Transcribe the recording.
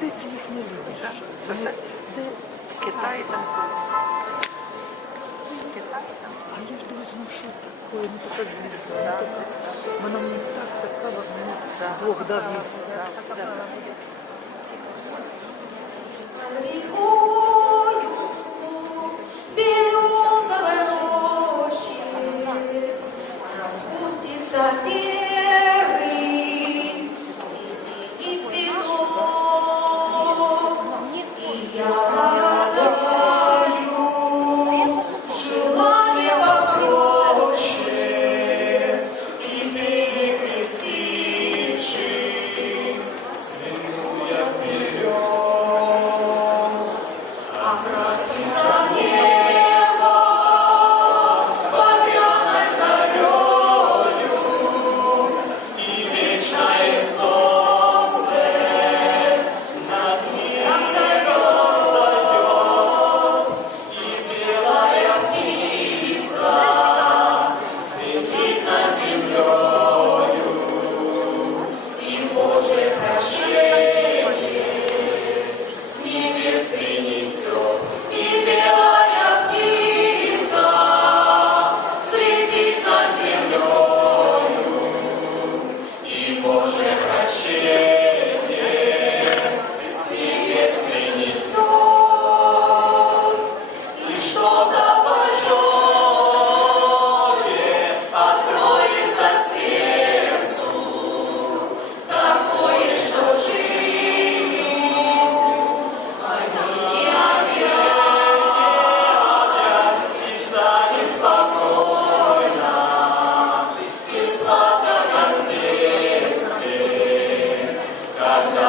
де це їх не любиш? да? де Китай там Китай там. А я ж дивлюсь, ну що таке, ну така звісно, ну така. Вона мені так така, от мені Бог дав їй все. Беру за и 감사합니다.